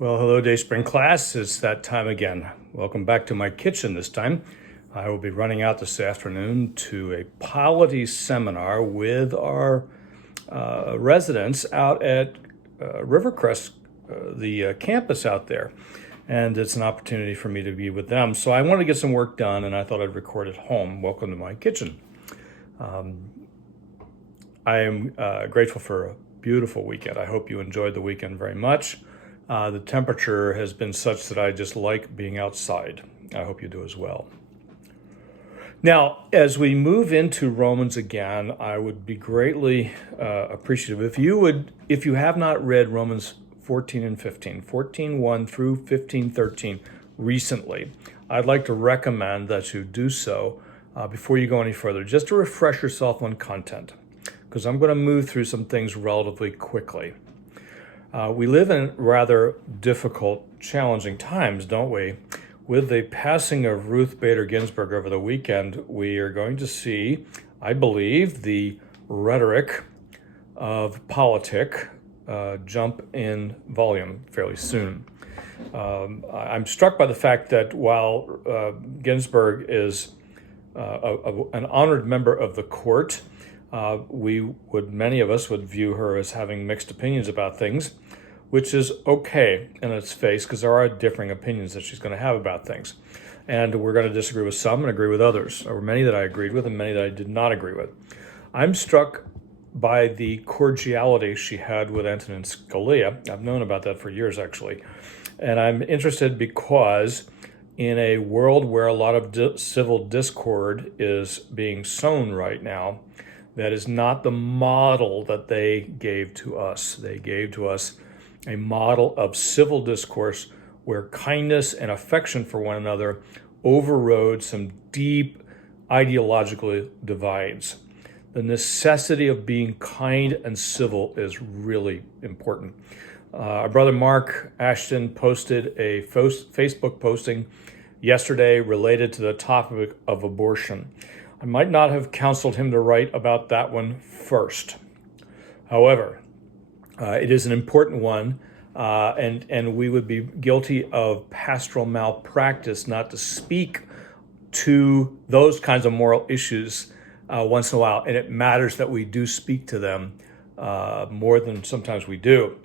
Well, hello, Dayspring class. It's that time again. Welcome back to my kitchen this time. I will be running out this afternoon to a polity seminar with our residents out at Rivercrest, the campus out there. And it's an opportunity for me to be with them. So I wanted to get some work done, and I thought I'd record at home. Welcome to my kitchen. I am grateful for a beautiful weekend. I hope you enjoyed the weekend very much. The temperature has been such that I just like being outside. I hope you do as well. Now, as we move into Romans again, I would be greatly appreciative if you have not read Romans 14 and 15, 14:1 through 15:13 recently, I'd like to recommend that you do so before you go any further, just to refresh yourself on content, because I'm going to move through some things relatively quickly. We live in rather difficult, challenging times, don't we? With the passing of Ruth Bader Ginsburg over the weekend, we are going to see, I believe, the rhetoric of politic jump in volume fairly soon. I'm struck by the fact that while Ginsburg is an honored member of the court, many of us would view her as having mixed opinions about things, which is okay in its face, because there are differing opinions that she's going to have about things. And we're going to disagree with some and agree with others. There were many that I agreed with and many that I did not agree with. I'm struck by the cordiality she had with Antonin Scalia. I've known about that for years, actually. And I'm interested because in a world where a lot of civil discord is being sown right now, that is not the model that they gave to us. They gave to us a model of civil discourse where kindness and affection for one another overrode some deep ideological divides. The necessity of being kind and civil is really important. Our brother Mark Ashton posted a Facebook posting yesterday related to the topic of abortion. I might not have counseled him to write about that one first. However, it is an important one, and we would be guilty of pastoral malpractice not to speak to those kinds of moral issues once in a while, and it matters that we do speak to them more than sometimes we do.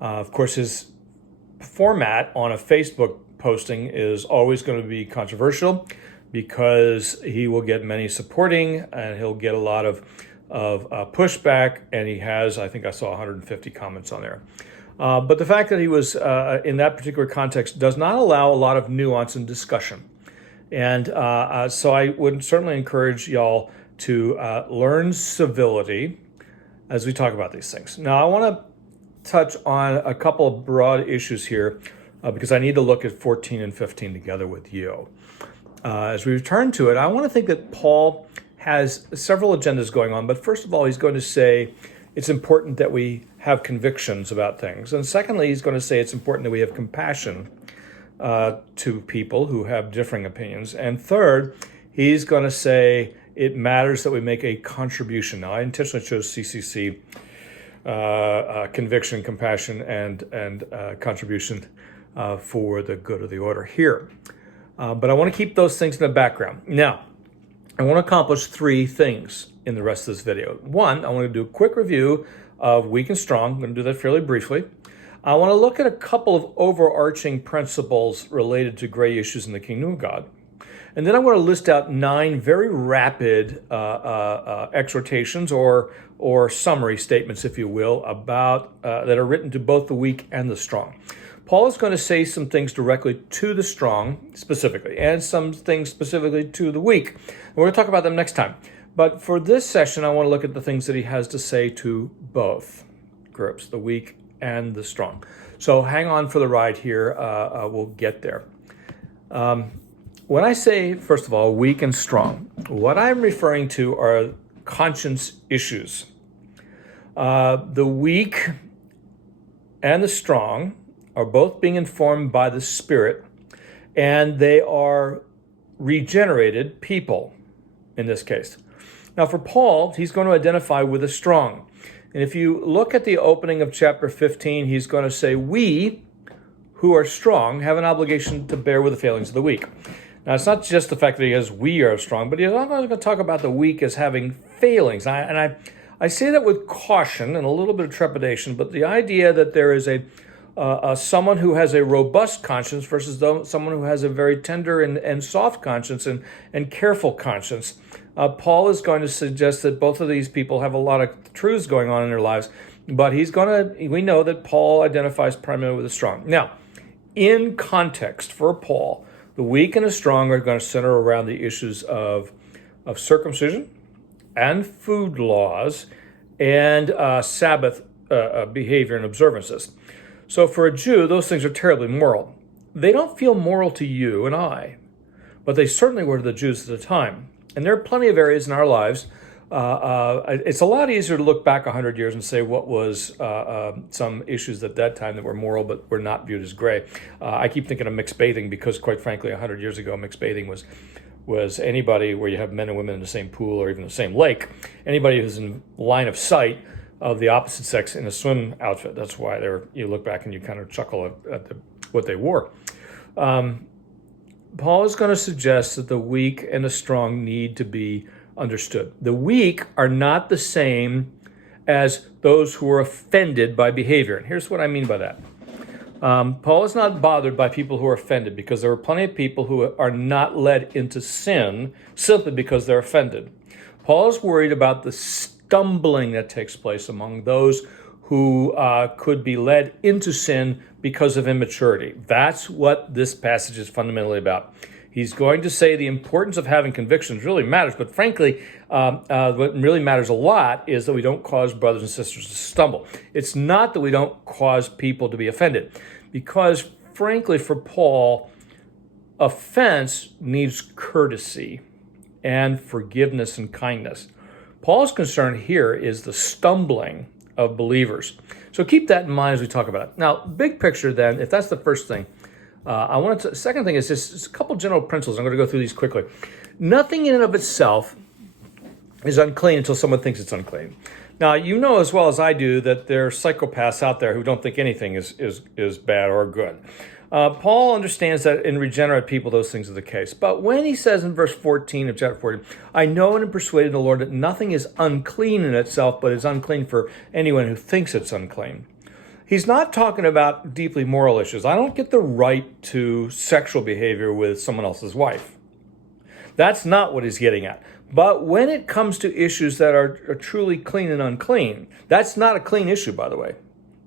Of course, his format on a Facebook posting is always going to be controversial, because he will get many supporting and he'll get a lot of pushback, and he has, I think I saw 150 comments on there. But the fact that he was in that particular context does not allow a lot of nuance and discussion. And so I would certainly encourage y'all to learn civility as we talk about these things. Now, I want to touch on a couple of broad issues here because I need to look at 14 and 15 together with you. As we return to it, I want to think that Paul has several agendas going on. But first of all, he's going to say it's important that we have convictions about things. And secondly, he's going to say it's important that we have compassion to people who have differing opinions. And third, he's going to say it matters that we make a contribution. Now, I intentionally chose CCC, conviction, compassion, and contribution for the good of the order here. But I want to keep those things in the background. Now, I want to accomplish three things in the rest of this video. One, I want to do a quick review of weak and strong. I'm going to do that fairly briefly. I want to look at a couple of overarching principles related to gray issues in the kingdom of God. And then I want to list out 9 very rapid exhortations or summary statements, if you will, about that are written to both the weak and the strong. Paul is going to say some things directly to the strong, specifically, and some things specifically to the weak. And we're going to talk about them next time. But for this session, I want to look at the things that he has to say to both groups, the weak and the strong. So hang on for the ride here. We'll get there. When I say, first of all, weak and strong, what I'm referring to are conscience issues. The weak and the strong are both being informed by the Spirit, and they are regenerated people in this case. Now for Paul, he's going to identify with the strong. And if you look at the opening of chapter 15, he's going to say, we who are strong have an obligation to bear with the failings of the weak. Now, it's not just the fact that he says we are strong, but he's not going to talk about the weak as having failings. I say that with caution and a little bit of trepidation, but the idea that there is someone who has a robust conscience versus someone who has a very tender and soft conscience and careful conscience. Paul is going to suggest that both of these people have a lot of truths going on in their lives, but we know that Paul identifies primarily with the strong. Now, in context for Paul, the weak and the strong are going to center around the issues of circumcision and food laws and Sabbath behavior and observances. So for a Jew, those things are terribly moral. They don't feel moral to you and I, but they certainly were to the Jews at the time. And there are plenty of areas in our lives. It's a lot easier to look back 100 years and say what was some issues at that time that were moral but were not viewed as gray. I keep thinking of mixed bathing because, quite frankly, 100 years ago, mixed bathing was anybody where you have men and women in the same pool or even the same lake, anybody who's in line of sight of the opposite sex in a swim outfit. That's why you look back and you kind of chuckle at what they wore. Paul is going to suggest that the weak and the strong need to be understood. The weak are not the same as those who are offended by behavior. And here's what I mean by that. Paul is not bothered by people who are offended because there are plenty of people who are not led into sin simply because they're offended. Paul is worried about the stumbling that takes place among those who could be led into sin because of immaturity. That's what this passage is fundamentally about. He's going to say the importance of having convictions really matters, but frankly, what really matters a lot is that we don't cause brothers and sisters to stumble. It's not that we don't cause people to be offended, because frankly, for Paul, offense needs courtesy and forgiveness and kindness. Paul's concern here is the stumbling of believers. So keep that in mind as we talk about it. Now, big picture then, if that's the first thing, second thing is just a couple general principles. I'm going to go through these quickly. Nothing in and of itself is unclean until someone thinks it's unclean. Now, you know as well as I do that there are psychopaths out there who don't think anything is bad or good. Paul understands that in regenerate people, those things are the case. But when he says in verse 14 of chapter 14, I know and am persuaded in the Lord that nothing is unclean in itself, but is unclean for anyone who thinks it's unclean. He's not talking about deeply moral issues. I don't get the right to sexual behavior with someone else's wife. That's not what he's getting at. But when it comes to issues that are truly clean and unclean, that's not a clean issue, by the way.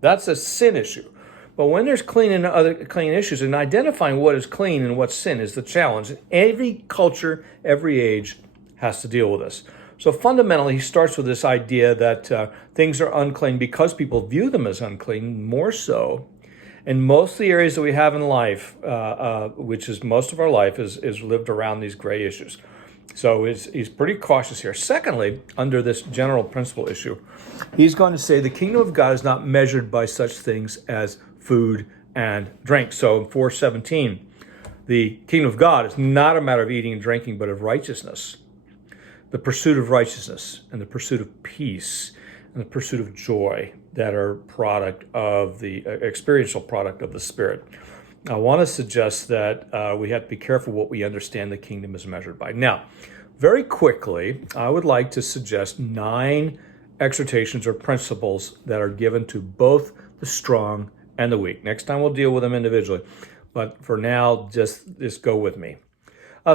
That's a sin issue. But when there's clean and other clean issues, and identifying what is clean and what's sin is the challenge. Every culture, every age has to deal with this. So fundamentally, he starts with this idea that things are unclean because people view them as unclean, more so. And most of the areas that we have in life, which is most of our life, is lived around these gray issues. So he's pretty cautious here. Secondly, under this general principle issue, he's going to say the kingdom of God is not measured by such things as food and drink. So in 4:17, the kingdom of God is not a matter of eating and drinking, but of righteousness. The pursuit of righteousness and the pursuit of peace and the pursuit of joy that are product of the experiential product of the Spirit. I want to suggest that we have to be careful what we understand the kingdom is measured by. Now, very quickly, I would like to suggest 9 exhortations or principles that are given to both the strong and the weak. Next time we'll deal with them individually, but for now, just go with me.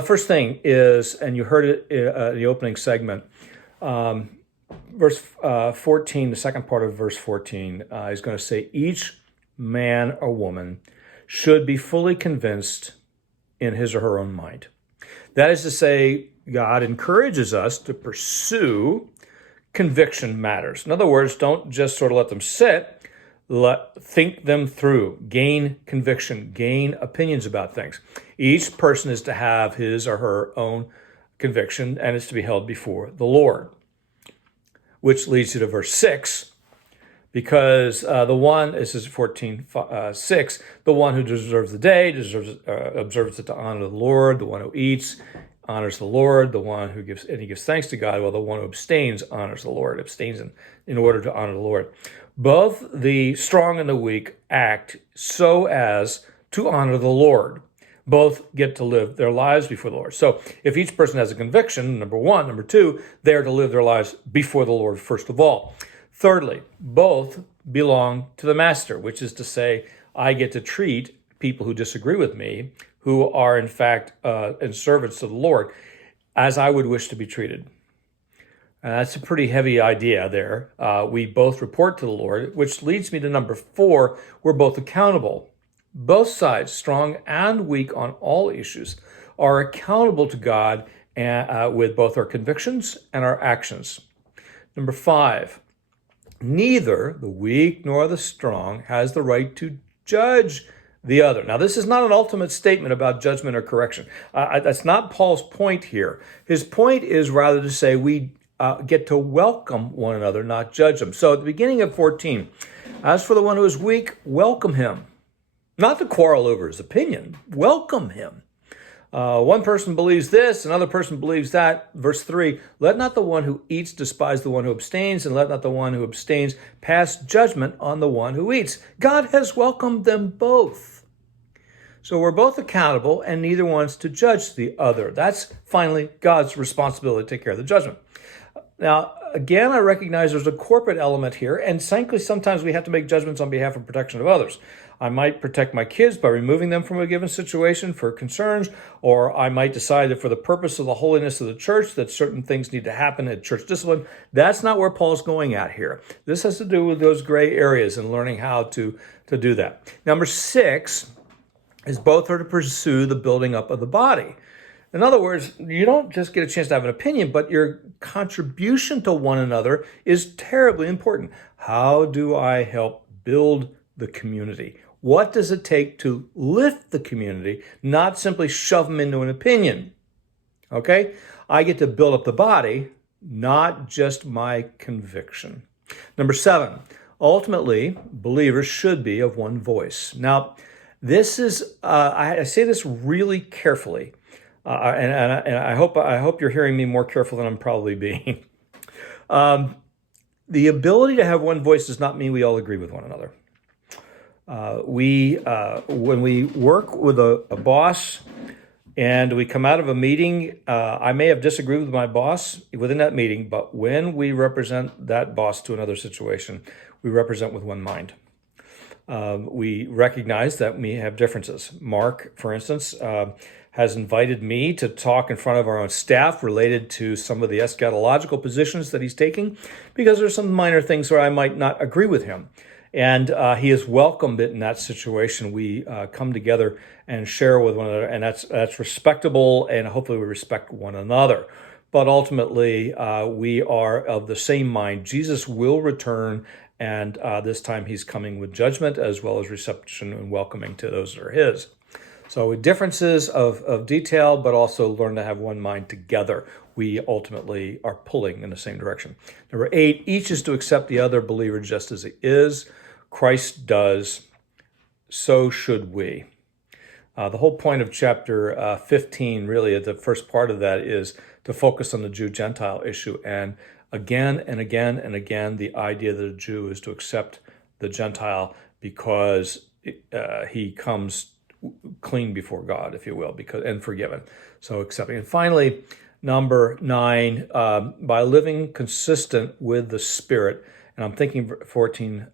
First thing is, and you heard it in the opening segment, verse 14, the second part of verse 14, is going to say, each man or woman should be fully convinced in his or her own mind. That is to say, God encourages us to pursue conviction matters. In other words, don't just sort of let them sit. Think them through, gain conviction, gain opinions about things. Each person is to have his or her own conviction and is to be held before the Lord. Which leads you to verse 6, because this is 14:6, the one who deserves the day, observes it to honor the Lord, the one who eats honors the Lord, the one who gives thanks to God, while the one who abstains honors the Lord, abstains in order to honor the Lord. Both the strong and the weak act so as to honor the Lord. Both get to live their lives before the Lord. So if each person has a conviction, number one. Number two, they are to live their lives before the Lord first of all. Thirdly, both belong to the master, which is to say, I get to treat people who disagree with me, who are in fact in servants to the Lord, as I would wish to be treated. That's a pretty heavy idea there. We both report to the Lord, which leads me to number four. We're both accountable. Both sides, strong and weak on all issues, are accountable to God with both our convictions and our actions. Number five, neither the weak nor the strong has the right to judge the other. Now, this is not an ultimate statement about judgment or correction. That's not Paul's point here. His point is rather to say we get to welcome one another, not judge them. So at the beginning of 14, as for the one who is weak, welcome him. Not to quarrel over his opinion, welcome him. One person believes this, another person believes that. Verse 3, let not the one who eats despise the one who abstains, and let not the one who abstains pass judgment on the one who eats. God has welcomed them both. So we're both accountable, and neither wants to judge the other. That's finally God's responsibility to take care of the judgment. Now, again, I recognize there's a corporate element here, and frankly, sometimes we have to make judgments on behalf of protection of others. I might protect my kids by removing them from a given situation for concerns, or I might decide that for the purpose of the holiness of the church that certain things need to happen at church discipline. That's not where Paul's going at here. This has to do with those gray areas and learning how to do that. Number 6 is both are to pursue the building up of the body. In other words, you don't just get a chance to have an opinion, but your contribution to one another is terribly important. How do I help build the community? What does it take to lift the community, not simply shove them into an opinion? Okay? I get to build up the body, not just my conviction. Number 7, ultimately, believers should be of one voice. Now, this is, I say this really carefully, and I hope you're hearing me more careful than I'm probably being. The ability to have one voice does not mean we all agree with one another. When we work with a boss and we come out of a meeting, I may have disagreed with my boss within that meeting, but when we represent that boss to another situation, we represent with one mind. We recognize that we have differences. Mark, for instance, has invited me to talk in front of our own staff related to some of the eschatological positions that he's taking, because there's some minor things where I might not agree with him. And he has welcomed it in that situation. We come together and share with one another, and that's respectable, and hopefully we respect one another. But ultimately, we are of the same mind. Jesus will return, and this time he's coming with judgment as well as reception and welcoming to those that are his. So differences of detail, but also learn to have one mind together. We ultimately are pulling in the same direction. Number 8, each is to accept the other believer just as he is. Christ does, so should we. The whole point of chapter 15, really, the first part of that is to focus on the Jew-Gentile issue. And again and again and again, the idea that a Jew is to accept the Gentile because he comes clean before God, if you will, and forgiven. So accepting. And finally, number 9, by living consistent with the Spirit, and I'm thinking 14,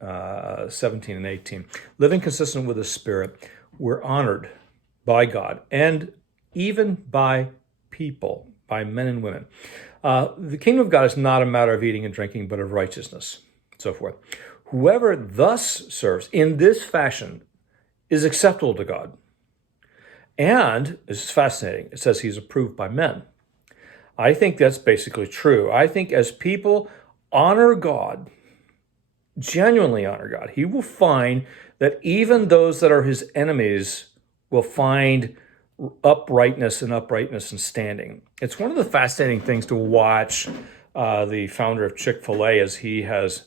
17, and 18. Living consistent with the Spirit, we're honored by God and even by people, by men and women. The kingdom of God is not a matter of eating and drinking, but of righteousness, so forth. Whoever thus serves in this fashion is acceptable to God. And this is fascinating. It says he's approved by men. I think that's basically true. I think as people honor God, genuinely honor God, he will find that even those that are his enemies will find uprightness and standing. It's one of the fascinating things to watch the founder of Chick-fil-A as he has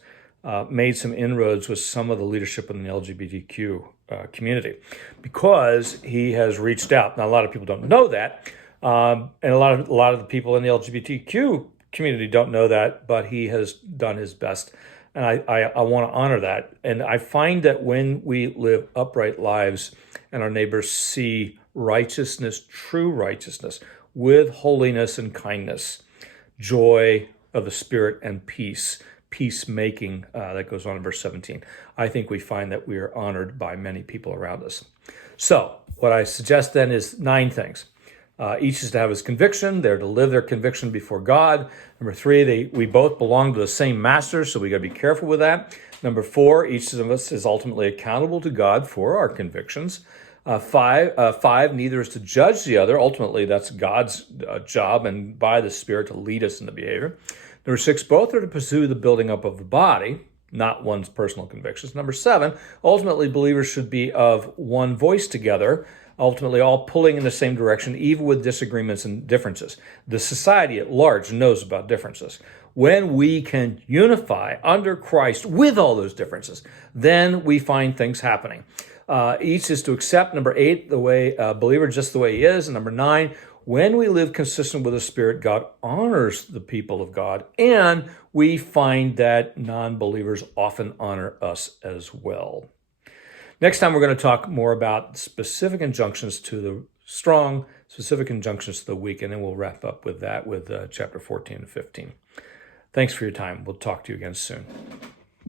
made some inroads with some of the leadership in the LGBTQ community, because he has reached out. Now, a lot of people don't know that, and a lot of the people in the LGBTQ community don't know that, but he has done his best And I want to honor that. And I find that when we live upright lives and our neighbors see righteousness, true righteousness, with holiness and kindness, joy of the Spirit and peace, peacemaking, that goes on in verse 17. I think we find that we are honored by many people around us. So what I suggest then is 9 things. Each is to have his conviction. They're to live their conviction before God. Number 3, we both belong to the same master, so we got to be careful with that. Number 4, each of us is ultimately accountable to God for our convictions. 5, neither is to judge the other. Ultimately, that's God's job, and by the Spirit to lead us into behavior. Number 6, both are to pursue the building up of the body, not one's personal convictions. Number 7, ultimately believers should be of one voice together, ultimately all pulling in the same direction, even with disagreements and differences. The society at large knows about differences. When we can unify under Christ with all those differences, then we find things happening. Each is to accept, number 8, the way believer just the way he is, and number 9, when we live consistent with the Spirit, God honors the people of God, and we find that non-believers often honor us as well. Next time, we're going to talk more about specific injunctions to the strong, specific injunctions to the weak, and then we'll wrap up with that with chapter 14 and 15. Thanks for your time. We'll talk to you again soon.